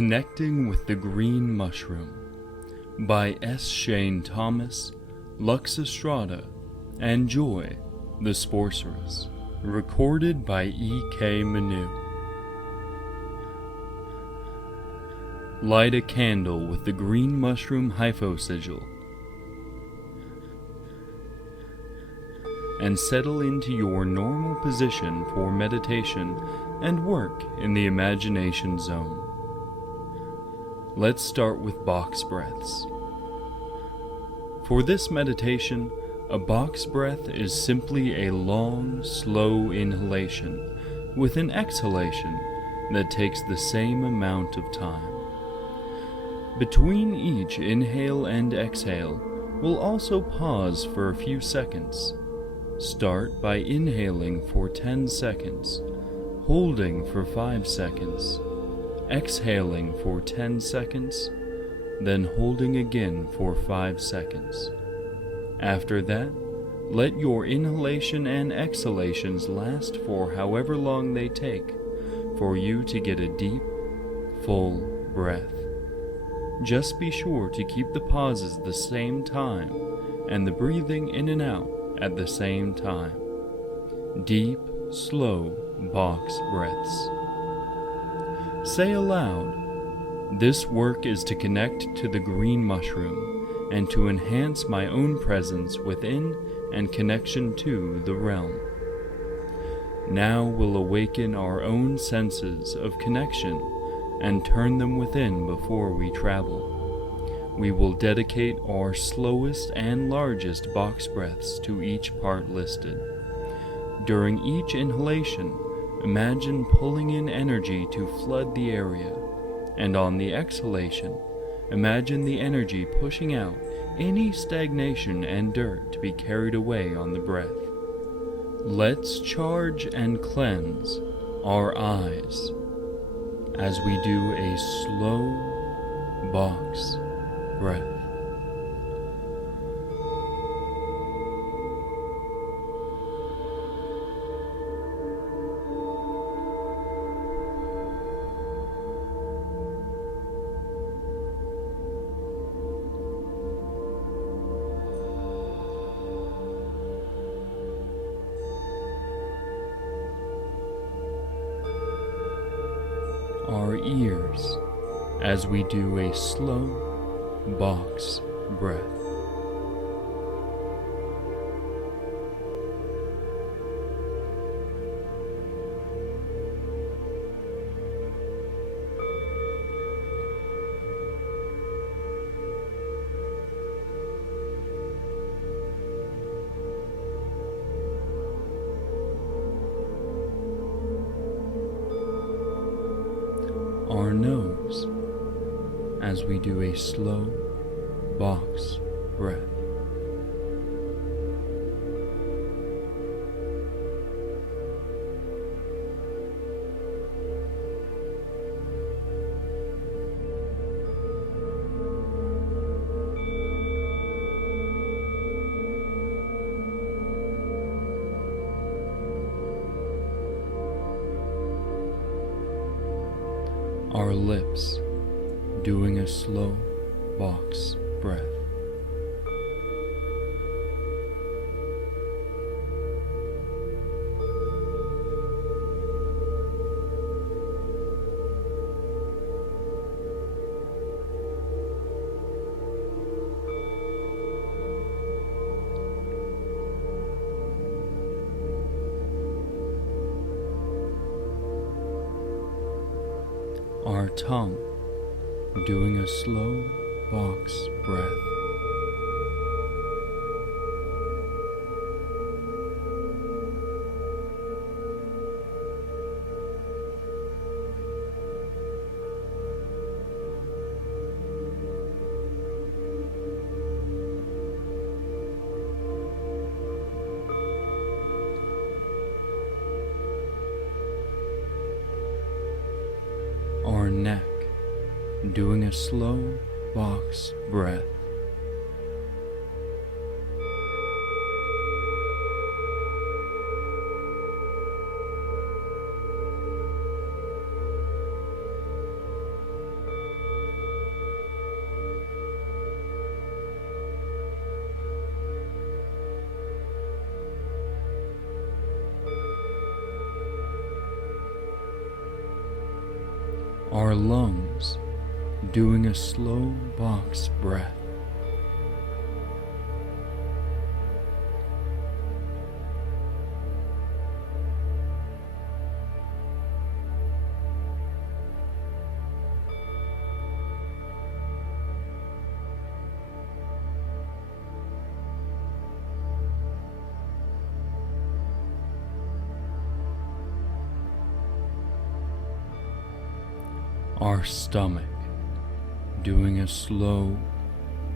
Connecting with the Green Mushroom by S. Shane Thomas, Lux Estrada, and Joy, the Sporceress. Recorded by E.K. Manu. Light a candle with the green mushroom Hyphosigil and settle into your normal position for meditation and work in the imagination zone. Let's start with box breaths. For this meditation, a box breath is simply a long, slow inhalation with an exhalation that takes the same amount of time. Between each inhale and exhale, we'll also pause for a few seconds. Start by inhaling for 10 seconds, holding for 5 seconds, exhaling for 10 seconds, then holding again for 5 seconds. After that, let your inhalation and exhalations last for however long they take for you to get a deep, full breath. Just be sure to keep the pauses the same time and the breathing in and out at the same time. Deep, slow box breaths. Say aloud, "This work is to connect to the green mushroom and to enhance my own presence within and connection to the realm." Now we'll awaken our own senses of connection and turn them within before we travel. We will dedicate our slowest and largest box breaths to each part listed. During each inhalation, imagine pulling in energy to flood the area, and on the exhalation, imagine the energy pushing out any stagnation and dirt to be carried away on the breath. Let's charge and cleanse our eyes as we do a slow box breath. Our ears as we do a slow box breath. Our nose as we do a slow box breath. Our lips doing a slow box breath. Our tongue doing a slow box breath. Our neck doing a slow box breath. our lungs doing a slow box breath. Our stomach doing a slow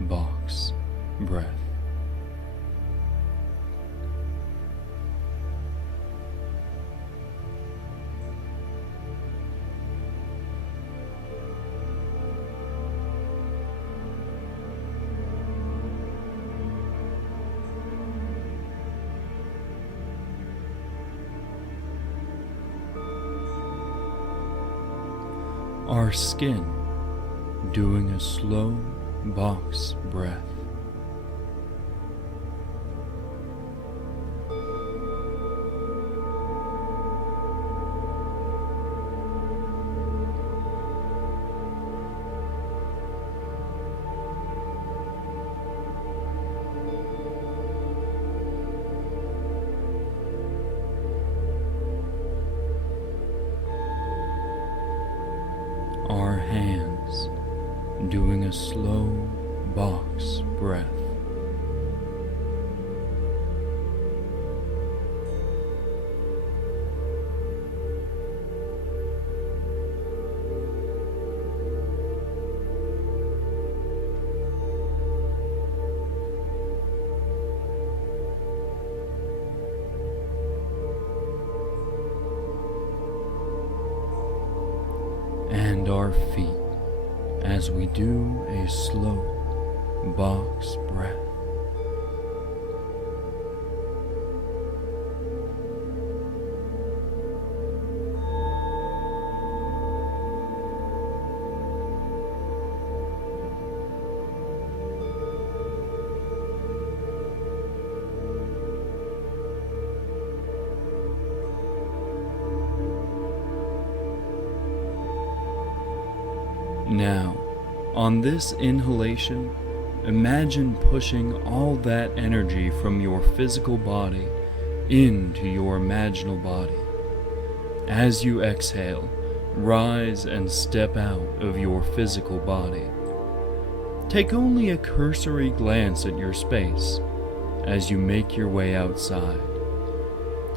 box breath. Our skin doing a slow box breath. Our hands doing a slow box breath. And our feet as we do a slow box breath. Now, on this inhalation, imagine pushing all that energy from your physical body into your imaginal body. As you exhale, rise and step out of your physical body. Take only a cursory glance at your space as you make your way outside.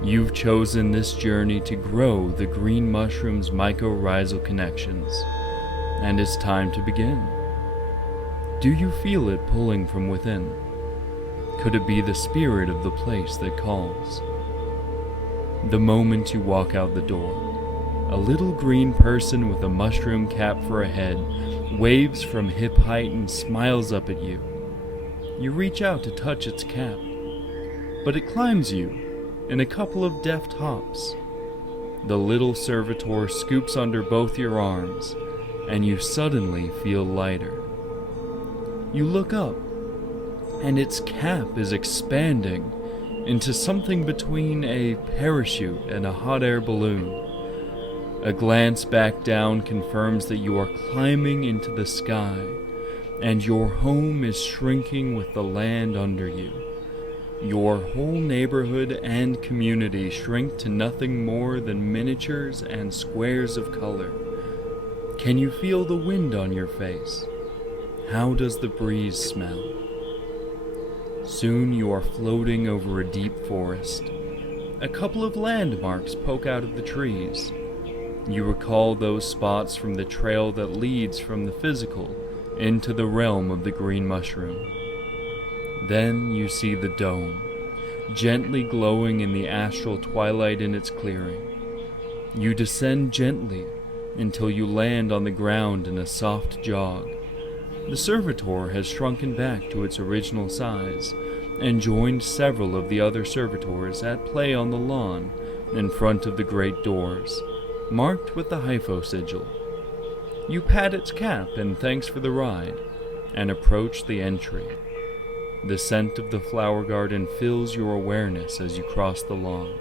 You've chosen this journey to grow the green mushroom's mycorrhizal connections, and it's time to begin. Do you feel it pulling from within? Could it be the spirit of the place that calls? The moment you walk out the door, a little green person with a mushroom cap for a head waves from hip height and smiles up at you. You reach out to touch its cap, but it climbs you in a couple of deft hops. The little servitor scoops under both your arms, and you suddenly feel lighter. You look up, and its cap is expanding into something between a parachute and a hot air balloon. A glance back down confirms that you are climbing into the sky, and your home is shrinking with the land under you. Your whole neighborhood and community shrink to nothing more than miniatures and squares of color. Can you feel the wind on your face? How does the breeze smell? Soon you are floating over a deep forest. A couple of landmarks poke out of the trees. You recall those spots from the trail that leads from the physical into the realm of the green mushroom. Then you see the dome, gently glowing in the astral twilight in its clearing. You descend gently until you land on the ground in a soft jog. The servitor has shrunken back to its original size and joined several of the other servitors at play on the lawn in front of the great doors, marked with the Hyphosigil. You pat its cap in thanks for the ride and approach the entry. The scent of the flower garden fills your awareness as you cross the lawn.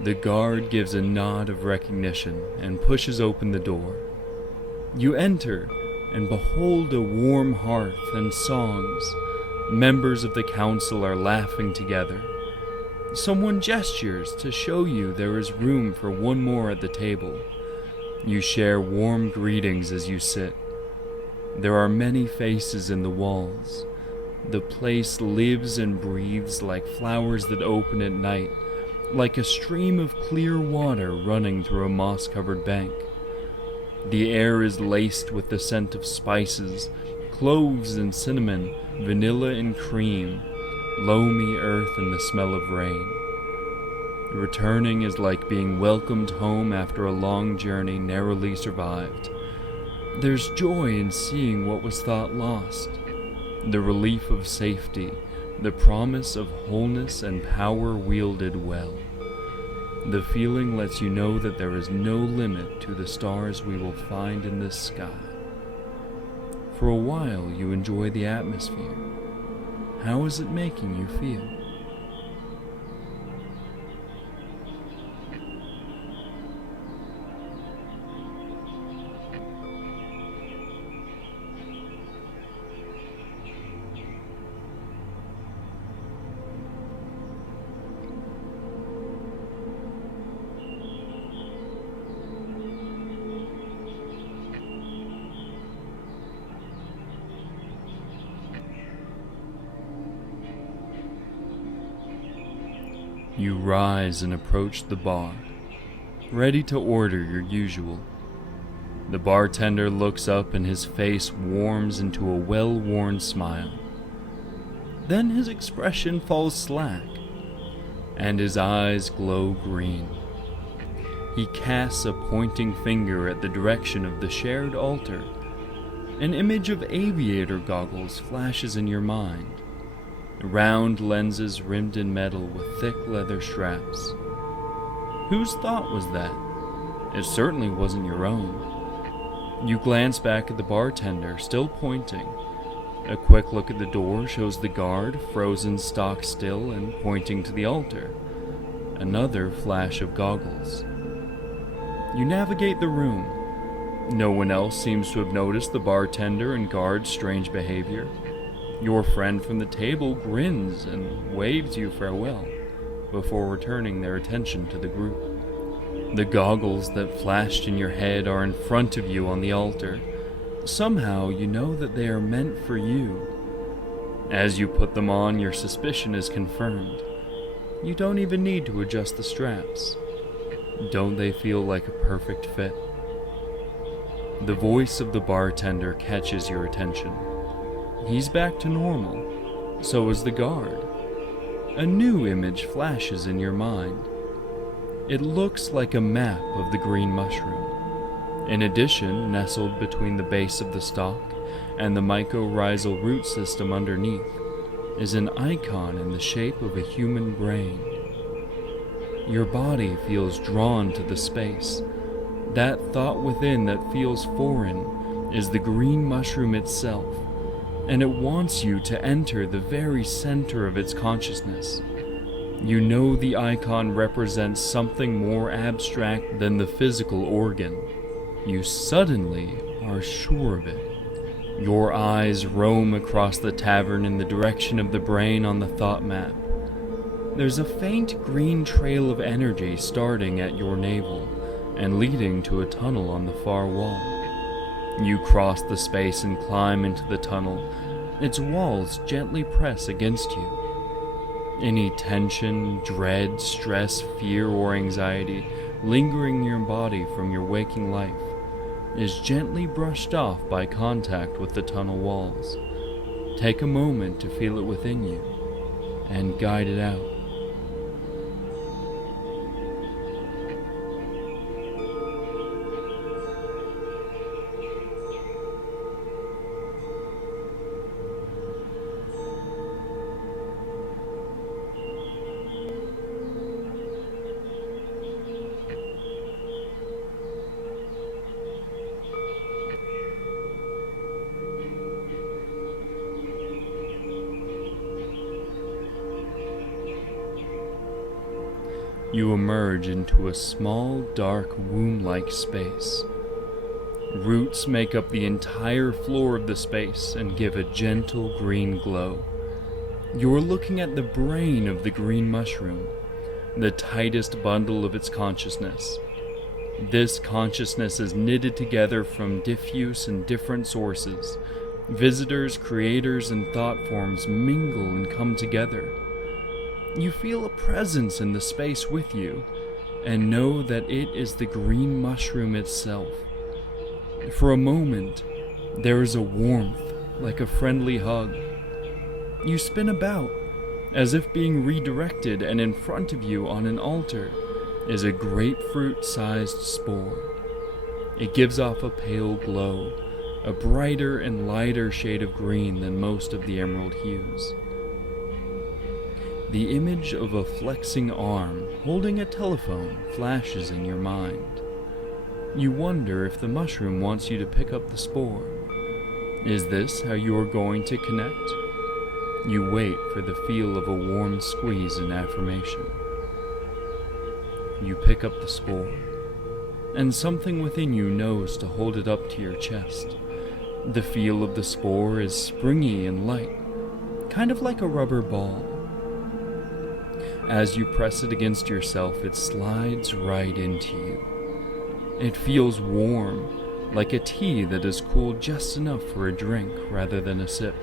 The guard gives a nod of recognition and pushes open the door. You enter and behold a warm hearth and songs. Members of the council are laughing together. Someone gestures to show you there is room for one more at the table. You share warm greetings as you sit. There are many faces in the walls. The place lives and breathes like flowers that open at night, like a stream of clear water running through a moss-covered bank. The air is laced with the scent of spices, cloves and cinnamon, vanilla and cream, loamy earth and the smell of rain. Returning is like being welcomed home after a long journey narrowly survived. There's joy in seeing what was thought lost, the relief of safety, the promise of wholeness and power wielded well. The feeling lets you know that there is no limit to the stars we will find in this sky. For a while you enjoy the atmosphere. How is it making you feel? You rise and approach the bar, ready to order your usual. The bartender looks up and his face warms into a well-worn smile. Then his expression falls slack, and his eyes glow green. He casts a pointing finger at the direction of the shared altar. An image of aviator goggles flashes in your mind. Round lenses rimmed in metal with thick leather straps. Whose thought was that? It certainly wasn't your own. You glance back at the bartender, still pointing. A quick look at the door shows the guard, frozen stock still and pointing to the altar. Another flash of goggles. You navigate the room. No one else seems to have noticed the bartender and guard's strange behavior. Your friend from the table grins and waves you farewell before returning their attention to the group. The goggles that flashed in your head are in front of you on the altar. Somehow you know that they are meant for you. As you put them on, your suspicion is confirmed. You don't even need to adjust the straps. Don't they feel like a perfect fit? The voice of the bartender catches your attention. He's back to normal. So is the guard. A new image flashes in your mind. It looks like a map of the green mushroom. In addition, nestled between the base of the stalk and the mycorrhizal root system underneath, is an icon in the shape of a human brain. Your body feels drawn to the space. That thought within that feels foreign is the green mushroom itself, and it wants you to enter the very center of its consciousness. You know the icon represents something more abstract than the physical organ. You suddenly are sure of it. Your eyes roam across the tavern in the direction of the brain on the thought map. There's a faint green trail of energy starting at your navel and leading to a tunnel on the far wall. You cross the space and climb into the tunnel. Its walls gently press against you. Any tension, dread, stress, fear, or anxiety lingering in your body from your waking life is gently brushed off by contact with the tunnel walls. Take a moment to feel it within you and guide it out. you emerge into a small, dark, womb-like space. Roots make up the entire floor of the space and give a gentle green glow. You're looking at the brain of the green mushroom, the tightest bundle of its consciousness. This consciousness is knitted together from diffuse and different sources. Visitors, creators, and thought forms mingle and come together. You feel a presence in the space with you, and know that it is the green mushroom itself. For a moment, there is a warmth, like a friendly hug. You spin about, as if being redirected, and in front of you on an altar is a grapefruit-sized spore. It gives off a pale glow, a brighter and lighter shade of green than most of the emerald hues. The image of a flexing arm holding a telephone flashes in your mind. You wonder if the mushroom wants you to pick up the spore. Is this how you are going to connect? You wait for the feel of a warm squeeze and affirmation. You pick up the spore, and something within you knows to hold it up to your chest. The feel of the spore is springy and light, kind of like a rubber ball. As you press it against yourself, it slides right into you. It feels warm, like a tea that is cooled just enough for a drink rather than a sip.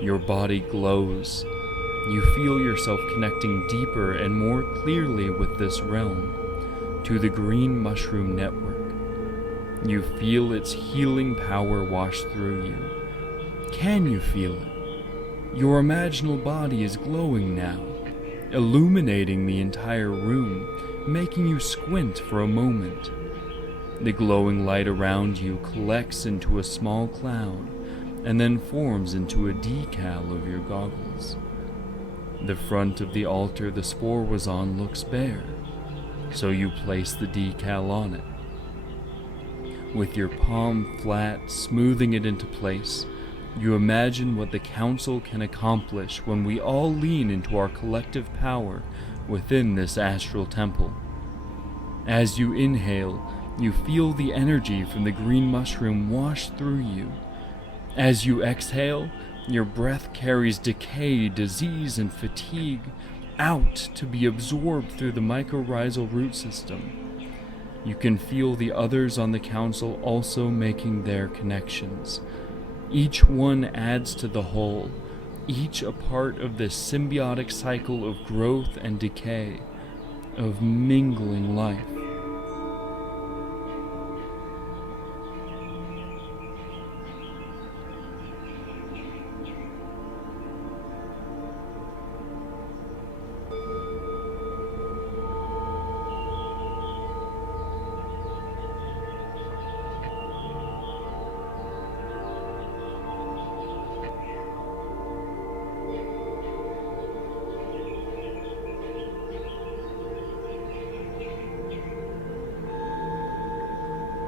Your body glows. You feel yourself connecting deeper and more clearly with this realm, to the green mushroom network. You feel its healing power wash through you. Can you feel it? Your imaginal body is glowing now, illuminating the entire room, making you squint for a moment. The glowing light around you collects into a small cloud and then forms into a decal of your goggles. The front of the altar the spore was on looks bare, so you place the decal on it. With your palm flat, smoothing it into place, you imagine what the Council can accomplish when we all lean into our collective power within this astral temple. As you inhale, you feel the energy from the green mushroom wash through you. As you exhale, your breath carries decay, disease, and fatigue out to be absorbed through the mycorrhizal root system. You can feel the others on the Council also making their connections. Each one adds to the whole, each a part of this symbiotic cycle of growth and decay, of mingling life.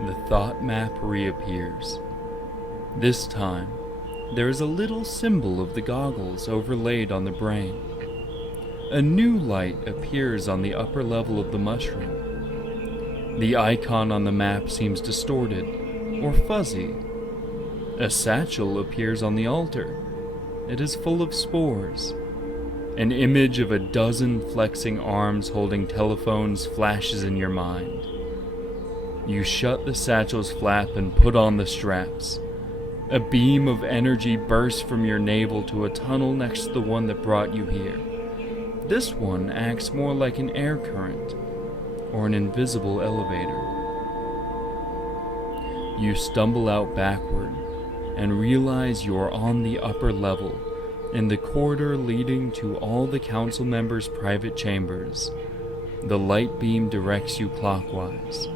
The thought map reappears. This time, there is a little symbol of the goggles overlaid on the brain. A new light appears on the upper level of the mushroom. The icon on the map seems distorted or fuzzy. A satchel appears on the altar. It is full of spores. An image of a dozen flexing arms holding telephones flashes in your mind. You shut the satchel's flap and put on the straps. A beam of energy bursts from your navel to a tunnel next to the one that brought you here. This one acts more like an air current, or an invisible elevator. You stumble out backward, and realize you are on the upper level, in the corridor leading to all the Council members' private chambers. The light beam directs you clockwise,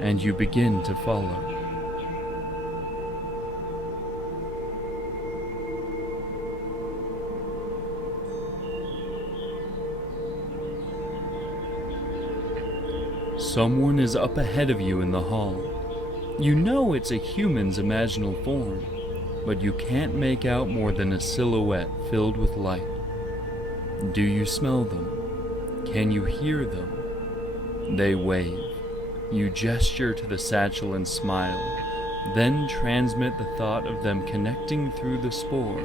and you begin to follow. Someone is up ahead of you in the hall. You know it's a human's imaginal form, but you can't make out more than a silhouette filled with light. Do you smell them? Can you hear them? They wave. You gesture to the satchel and smile, then transmit the thought of them connecting through the spore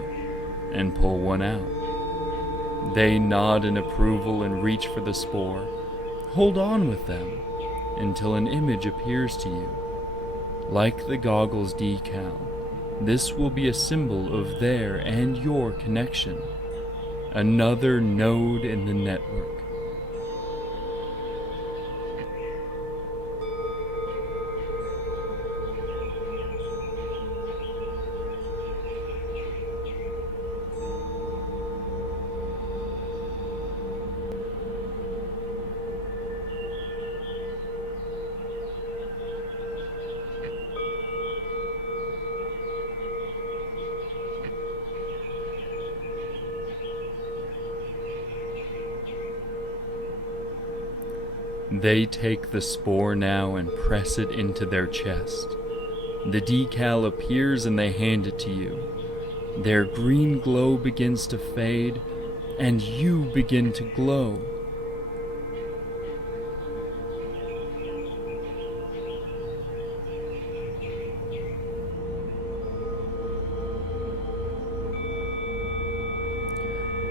and pull one out. They nod in approval and reach for the spore. Hold on with them until an image appears to you. Like the goggles decal, this will be a symbol of their and your connection, another node in the network. They take the spore now and press it into their chest. The decal appears and they hand it to you. Their green glow begins to fade, and you begin to glow.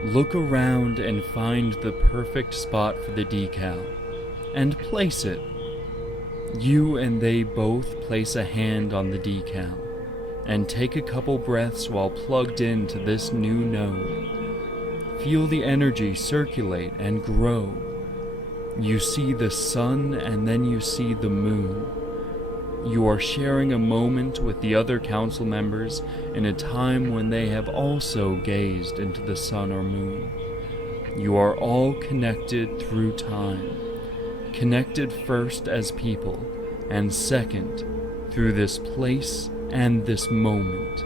Look around and find the perfect spot for the decal, and place it. You and they both place a hand on the decal, and take a couple breaths while plugged into this new node. Feel the energy circulate and grow. You see the sun and then you see the moon. You are sharing a moment with the other council members in a time when they have also gazed into the sun or moon. You are all connected through time, connected first as people, and second through this place and this moment.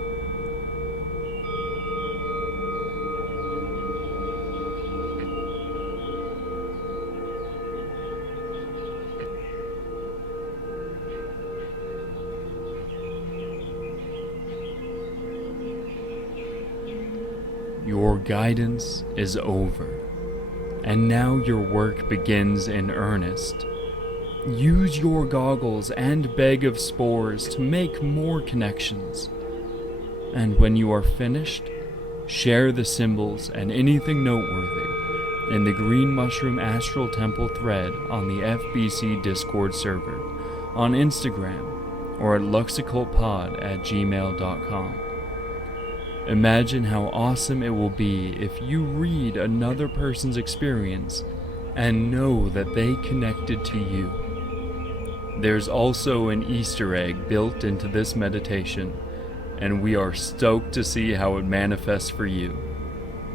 Your guidance is over, and now your work begins in earnest. Use your goggles and bag of spores to make more connections. And when you are finished, share the symbols and anything noteworthy in the Green Mushroom Astral Temple thread on the FBC Discord server, on Instagram, or at luxoccultpod@gmail.com. Imagine how awesome it will be if you read another person's experience and know that they connected to you. There's also an Easter egg built into this meditation, and we are stoked to see how it manifests for you.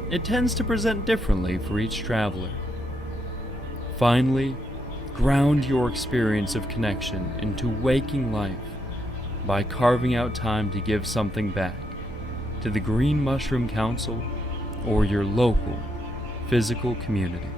It tends to present differently for each traveler. Finally, ground your experience of connection into waking life by carving out time to give something back to the Green Mushroom Council or your local physical community.